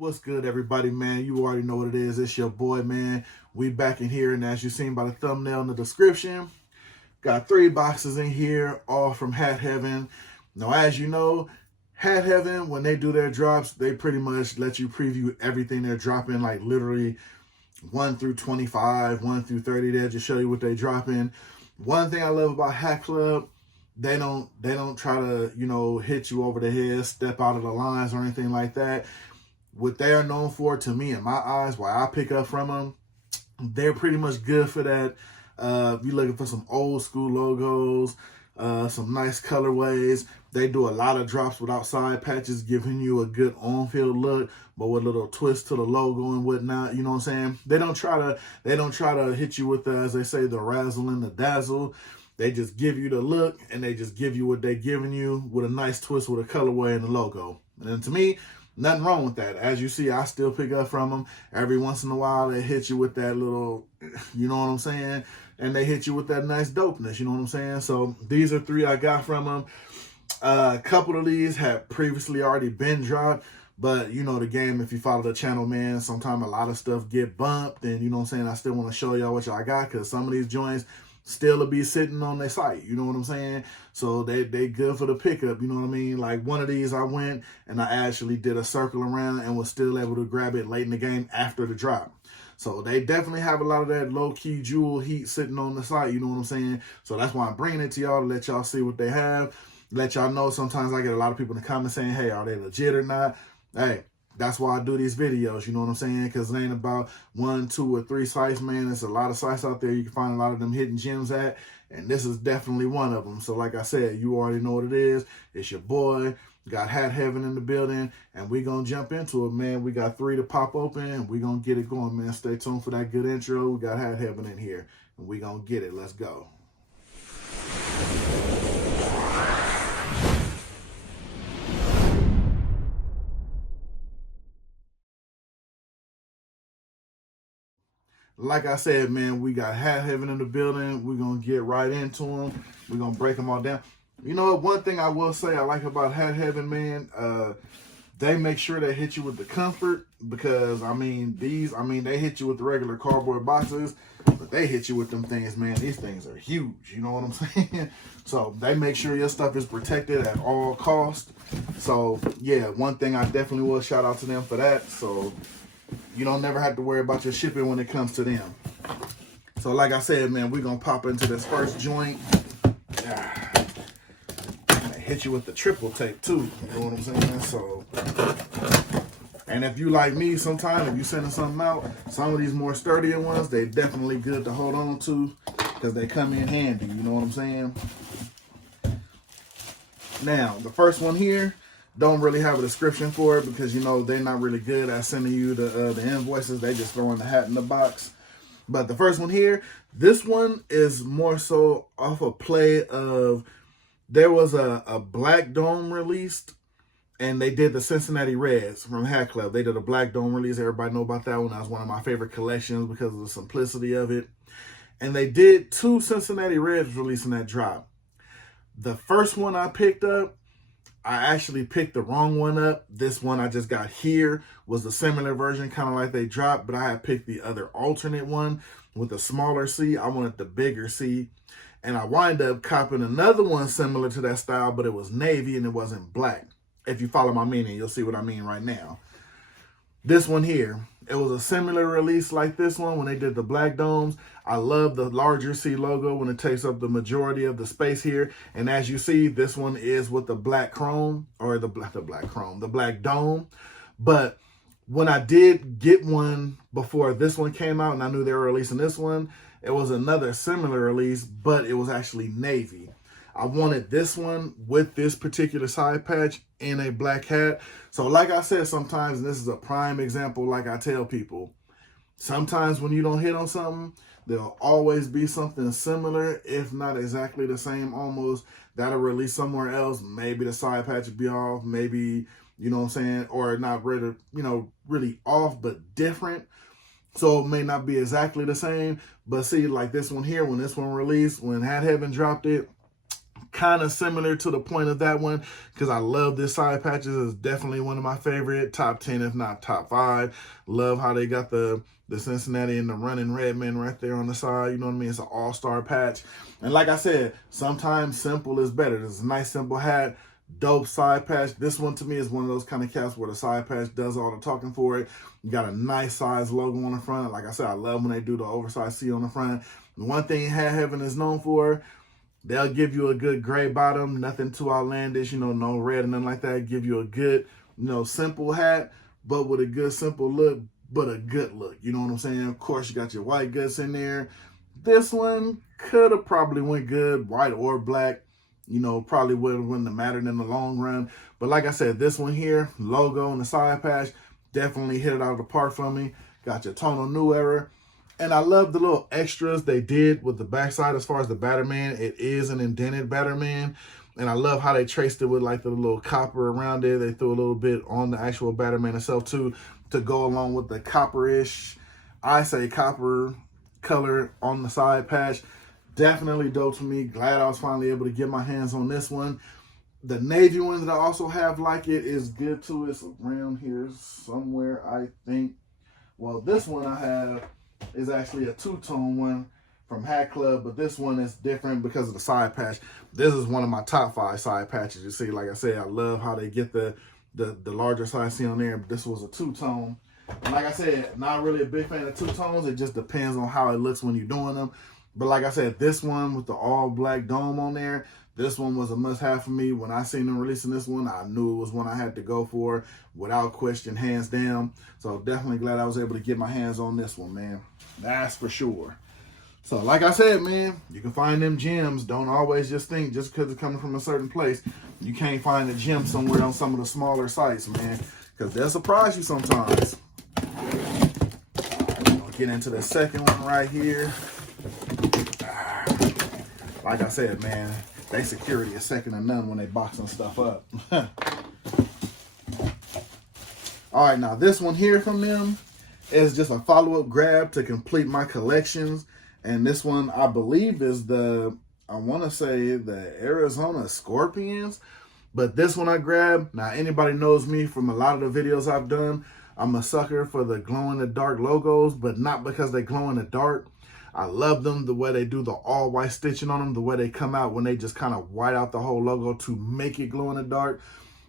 What's good, everybody, man? You already know what it is. It's your boy, man. We back in here, and as you seen by the thumbnail in the description, got 3 boxes in here, all from Hat Heaven. Now, as you know, Hat Heaven, when they do their drops, they pretty much let you preview everything they're dropping, like literally 1 through 25, 1 through 30. They'll just show you what they dropping. One thing I love about Hat Club, they don't try to, hit you over the head, step out of the lines or anything like that. What they are known for, to me, in my eyes, why I pick up from them, they're pretty much good for that. If you're looking for some old school logos, some nice colorways, they do a lot of drops without side patches, giving you a good on-field look, but with a little twist to the logo and whatnot. You know what I'm saying? They don't try to hit you with the, as they say, the razzle and the dazzle. They just give you the look, and they just give you what they're giving you with a nice twist with a colorway and the logo. And to me, nothing wrong with that. As you see, I still pick up from them. Every once in a while, they hit you with that little, you know what I'm saying? And they hit you with that nice dopeness, you know what I'm saying? So these are 3 I got from them. A couple of these have previously already been dropped, but you know the game, if you follow the channel, man, sometimes a lot of stuff get bumped, and you know what I'm saying? I still want to show y'all what y'all got, because some of these joints still will be sitting on their site, you know what I'm saying? So they good for the pickup, you know what I mean? Like one of these I went and I actually did a circle around and was still able to grab it late in the game after the drop. So they definitely have a lot of that low-key jewel heat sitting on the site, you know what I'm saying? So that's why I'm bringing it to y'all, to let y'all see what they have. Let y'all know, sometimes I get a lot of people in the comments saying, hey, are they legit or not? Hey, that's why I do these videos, you know what I'm saying? Because it ain't about 1, 2, or 3 sites, man. There's a lot of sites out there you can find a lot of them hidden gems at, and this is definitely one of them. So like I said, you already know what it is. It's your boy. Got Hat Heaven in the building, and we going to jump into it, man. We got 3 to pop open, and we going to get it going, man. Stay tuned for that good intro. We got Hat Heaven in here, and we going to get it. Let's go. Like I said, man, we got Hat Heaven in the building. We're going to get right into them. We're going to break them all down. You know what? One thing I will say I like about Hat Heaven, man, they make sure they hit you with the comfort, because, they hit you with the regular cardboard boxes, but they hit you with them things, man. These things are huge, you know what I'm saying? So they make sure your stuff is protected at all costs. So, yeah, one thing I definitely will shout out to them for that. So you don't never have to worry about your shipping when it comes to them. So like I said, man, we're going to pop into this first joint. I hit you with the triple tape too, you know what I'm saying? So, and if you like me, sometimes if you sending something out, some of these more sturdier ones, they definitely good to hold on to, because they come in handy, you know what I'm saying? Now, the first one here, don't really have a description for it, because, you know, they're not really good at sending you the invoices. They just throw in the hat in the box. But the first one here, this one is more so off a play of, there was a Black Dome released, and they did the Cincinnati Reds from Hat Club. They did a Black Dome release. Everybody know about that one. That was one of my favorite collections because of the simplicity of it. And they did 2 Cincinnati Reds releasing that drop. The first one I picked up, I actually picked the wrong one up. This one I just got here was a similar version, kind of like they dropped, but I had picked the other alternate one with a smaller C. I wanted the bigger C. And I wind up copping another one similar to that style, but it was navy and it wasn't black. If you follow my meaning, you'll see what I mean right now. This one here, it was a similar release like this one when they did the Black Domes. I love the larger C logo when it takes up the majority of the space here. And as you see, this one is with the black chrome, or the Black Dome. But when I did get one before this one came out and I knew they were releasing this one, it was another similar release, but it was actually navy. I wanted this one with this particular side patch in a black hat. So like I said, sometimes, and this is a prime example, like I tell people, sometimes when you don't hit on something, there'll always be something similar, if not exactly the same almost, that'll release somewhere else. Maybe the side patch will be off, maybe, you know what I'm saying, or not really, really off, but different. So it may not be exactly the same, but see, like this one here, when this one released, when Hat Heaven dropped it, Kind of similar to the point of that one, because I love this side patches. It's definitely one of my favorite, top 10 if not top 5. Love how they got the Cincinnati and the running Redmen right there on the side. You know what I mean? It's an all-star patch. And like I said, sometimes simple is better. This is a nice simple hat, dope side patch. This one to me is one of those kind of caps where the side patch does all the talking for it. You got a nice size logo on the front. Like I said, I love when they do the oversized C on the front. The one thing Hat Heaven is known for, they'll give you a good gray bottom, nothing too outlandish, you know, no red and nothing like that. Give you a good, you know, simple hat, but with a good simple look, but a good look. You know what I'm saying? Of course, you got your white guts in there. This one could have probably went good, white or black. You know, probably wouldn't have mattered in the long run. But like I said, this one here, logo and the side patch, definitely hit it out of the park for me. Got your tonal new era. And I love the little extras they did with the backside as far as the Batterman. It is an indented Batterman. And I love how they traced it with like the little copper around it. They threw a little bit on the actual Batterman itself too, to go along with the copperish, I say copper color on the side patch. Definitely dope to me. Glad I was finally able to get my hands on this one. The navy one that I also have like it is good too. It's around here somewhere, I think. Well, this one I have is actually a two-tone one from Hat Club, but this one is different because of the side patch. This is one of my top 5 side patches. You see, like I said, I love how they get the larger size C on there, but this was a two-tone. And like I said, not really a big fan of two-tones. It just depends on how it looks when you're doing them. But like I said, this one with the all-black dome on there, this one was a must-have for me. When I seen them releasing this one, I knew it was one I had to go for without question, hands down. So definitely glad I was able to get my hands on this one, man. That's for sure. So like I said, man, you can find them gems. Don't always just think just because it's coming from a certain place, you can't find a gem somewhere on some of the smaller sites, man, because they'll surprise you sometimes. I'll get into the second one right here. Like I said, man, they security is second to none when they boxing stuff up. All right, now this one here from them is just a follow-up grab to complete my collections. And this one, I believe, is I want to say the Arizona Scorpions. But this one I grabbed. Now, anybody knows me from a lot of the videos I've done, I'm a sucker for the glow-in-the-dark logos, but not because they glow in the dark. I love them, the way they do the all-white stitching on them, the way they come out when they just kind of white out the whole logo to make it glow in the dark.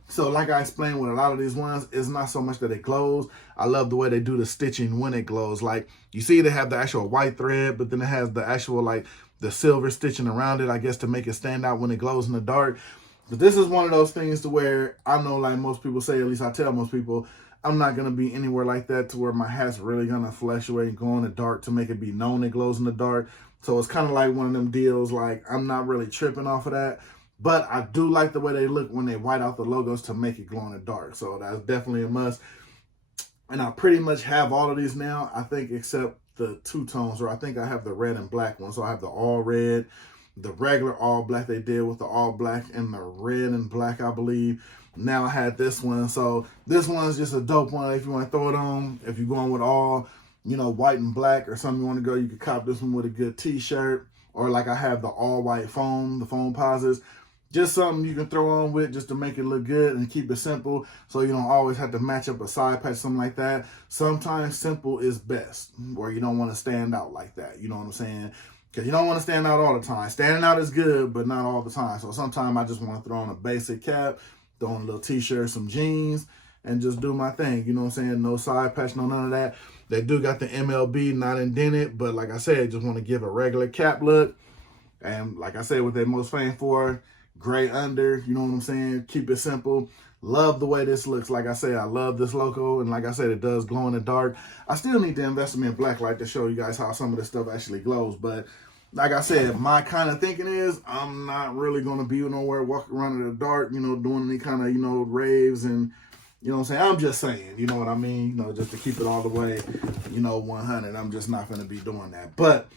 So like I explained with a lot of these ones, it's not so much that it glows. I love the way they do the stitching when it glows. Like, you see they have the actual white thread, but then it has the actual, like, the silver stitching around it, I guess, to make it stand out when it glows in the dark. But this is one of those things to where I know, like most people say, at least I tell most people, I'm not going to be anywhere like that to where my hat's really going to fluctuate and glow in the dark to make it be known it glows in the dark. So it's kind of like one of them deals, like, I'm not really tripping off of that. But I do like the way they look when they white out the logos to make it glow in the dark. So that's definitely a must. And I pretty much have all of these now, I think, except the two tones, or I think I have the red and black one. So I have the all red, the regular all black they did with the all black, and the red and black, I believe. Now I had this one. So this one's just a dope one if you want to throw it on. If you're going with all, you know, white and black or something you want to go, you could cop this one with a good t-shirt. Or like I have the all white foam, the foam posits. Just something you can throw on with just to make it look good and keep it simple, so you don't always have to match up a side patch, something like that. Sometimes simple is best, where you don't want to stand out like that. You know what I'm saying? Because you don't want to stand out all the time. Standing out is good, but not all the time. So sometimes I just want to throw on a basic cap, throw on a little t-shirt, some jeans, and just do my thing. You know what I'm saying? No side patch, no none of that. They do got the MLB not indented, but like I said, just want to give a regular cap look. And like I said, what they're most famous for, gray under, you know what I'm saying? Keep it simple. Love the way this looks. Like I said, I love this logo, and like I said, it does glow in the dark. I still need to invest in black light to show you guys how some of this stuff actually glows, but like I said, my kind of thinking is I'm not really going to be nowhere walking around in the dark, you know, doing any kind of, you know, raves and, you know what I'm saying? I'm just saying, you know what I mean? You know, just to keep it all the way, you know, 100. I'm just not going to be doing that. But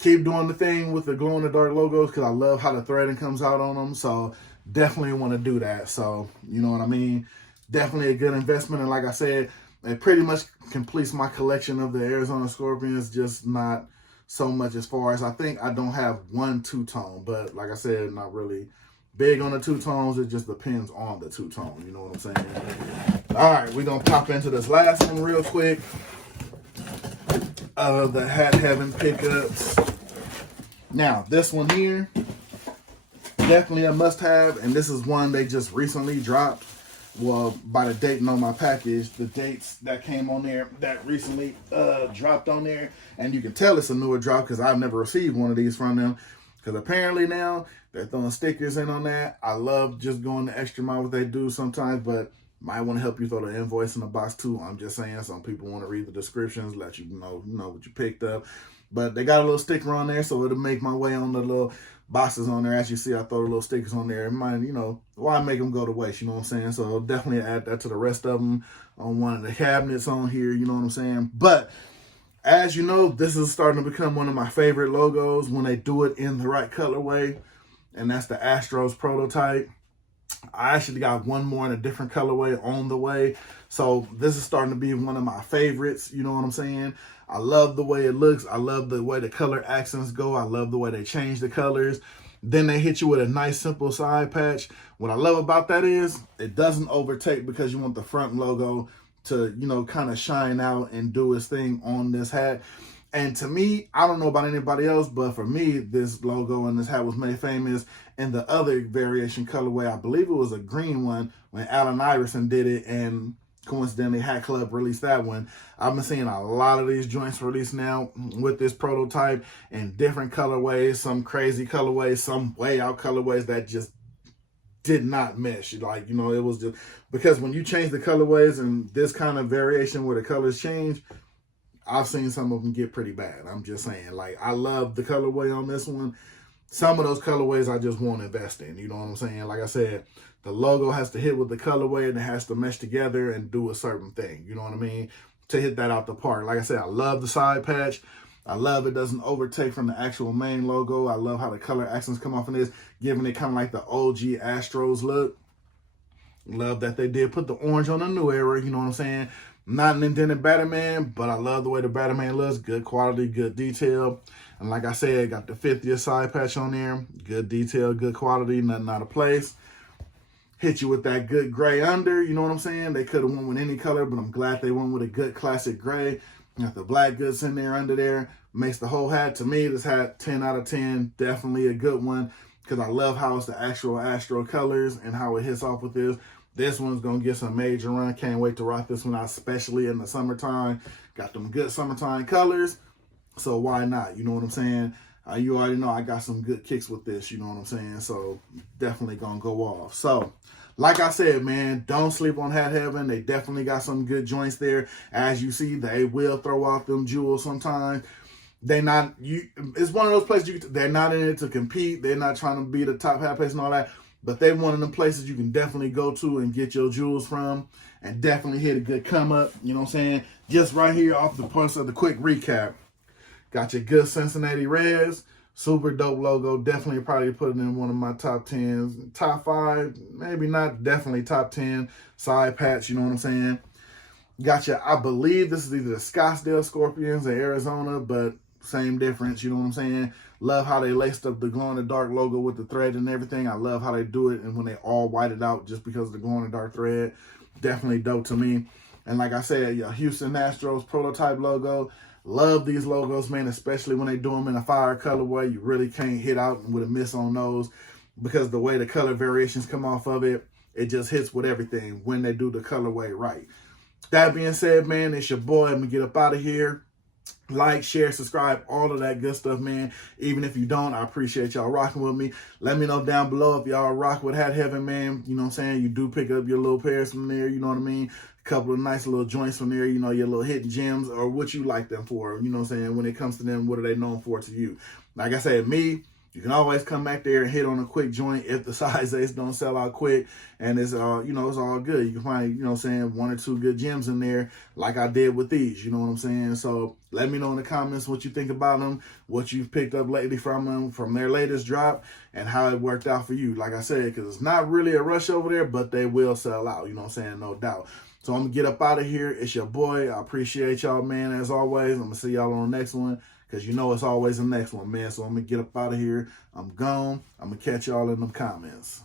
keep doing the thing with the glow-in-the-dark logos because I love how the threading comes out on them. So definitely want to do that. So, you know what I mean? Definitely a good investment. And like I said, it pretty much completes my collection of the Arizona Scorpions, just not so much as far as I think I don't have one two-tone. But like I said, not really big on the two-tones. It just depends on the two-tone. You know what I'm saying? All right, we're going to pop into this last one real quick. The Hat Heaven pickups. Now, this one here, definitely a must-have, and this is one they just recently dropped. Well, by the dating on my package, the dates that came on there that recently dropped on there, and you can tell it's a newer drop because I've never received one of these from them. Because apparently now they're throwing stickers in on that. I love just going the extra mile what they do sometimes, but might want to help you throw the invoice in the box too. I'm just saying, some people want to read the descriptions, let you know what you picked up. But they got a little sticker on there, so it'll make my way on the little boxes on there. As you see, I throw the little stickers on there. Mine, why make them go to waste? You know what I'm saying? So I'll definitely add that to the rest of them on one of the cabinets on here. You know what I'm saying? But as you know, this is starting to become one of my favorite logos when they do it in the right colorway, and that's the Astros prototype. I actually got one more in a different colorway on the way. So this is starting to be one of my favorites. You know what I'm saying? I love the way it looks. I love the way the color accents go. I love the way they change the colors. Then they hit you with a nice, simple side patch. What I love about that is it doesn't overtake because you want the front logo to, kind of shine out and do its thing on this hat. And to me, I don't know about anybody else, but for me, this logo and this hat was made famous in the other variation colorway. I believe it was a green one when Allen Iverson did it, and coincidentally, Hat Club released that one. I've been seeing a lot of these joints released now with this prototype in different colorways, some crazy colorways, some way out colorways that just did not mesh. It was just because when you change the colorways and this kind of variation where the colors change, I've seen some of them get pretty bad. I'm just saying, I love the colorway on this one. Some of those colorways I just won't invest in. You know what I'm saying? Like I said, the logo has to hit with the colorway and it has to mesh together and do a certain thing. You know what I mean? To hit that out the park. Like I said, I love the side patch. I love it doesn't overtake from the actual main logo. I love how the color accents come off in this, giving it kind of like the OG Astros look. Love that they did put the orange on the new era. You know what I'm saying? Not an indented Batman, but I love the way the Batman looks. Good quality, good detail. And like I said, got the 50th side patch on there. Good detail, good quality, nothing out of place. Hit you with that good gray under, you know what I'm saying? They could have went with any color, but I'm glad they went with a good classic gray. Got the black goods in there under there. Makes the whole hat, to me, this hat 10 out of 10. Definitely a good one because I love how it's the actual Astro colors and how it hits off with this. This one's going to get some major run. Can't wait to rock this one out, especially in the summertime. Got them good summertime colors, so why not? You know what I'm saying? You already know I got some good kicks with this, you know what I'm saying? So definitely going to go off. So like I said, man, don't sleep on Hat Heaven. They definitely got some good joints there. As you see, they will throw out them jewels sometimes. It's one of those places they're not in it to compete. They're not trying to be the top hat place and all that. But they're one of them places you can definitely go to and get your jewels from and definitely hit a good come up. You know what I'm saying? Just right here off the points of the quick recap. Got your good Cincinnati Reds. Super dope logo. Definitely probably put it in one of my top 10s. Top 5, maybe not, definitely top 10. Side patch, you know what I'm saying? Got your, I believe this is either the Scottsdale Scorpions or Arizona, but same difference, you know what I'm saying? Love how they laced up the glow-in-the-dark logo with the thread and everything. I love how they do it, and when they all whited out just because of the glow-in-the-dark thread. Definitely dope to me. And like I said, your Houston Astros prototype logo. Love these logos, man, especially when they do them in a fire colorway. You really can't hit out with a miss on those because the way the color variations come off of it, it just hits with everything when they do the colorway right. That being said, man, it's your boy. Let me get up out of here. Like, share, subscribe, all of that good stuff, man. Even if you don't, I appreciate y'all rocking with me. Let me know down below if y'all rock with Hat Heaven, man. You know what I'm saying? You do pick up your little pairs from there, you know what I mean? A couple of nice little joints from there, you know, your little hidden gems, or what you like them for, you know what I'm saying? When it comes to them, what are they known for to you? Like I said, me, you can always come back there and hit on a quick joint if the size 8s don't sell out quick, and it's it's all good. You can find, you know what I'm saying, 1 or 2 good gems in there like I did with these, you know what I'm saying? So let me know in the comments what you think about them, what you've picked up lately from them, from their latest drop, and how it worked out for you. Like I said, because it's not really a rush over there, but they will sell out, you know what I'm saying, no doubt. So I'm going to get up out of here. It's your boy. I appreciate y'all, man, as always. I'm going to see y'all on the next one. because you know it's always the next one, man. So I'm going to get up out of here. I'm gone. I'm going to catch y'all in them comments.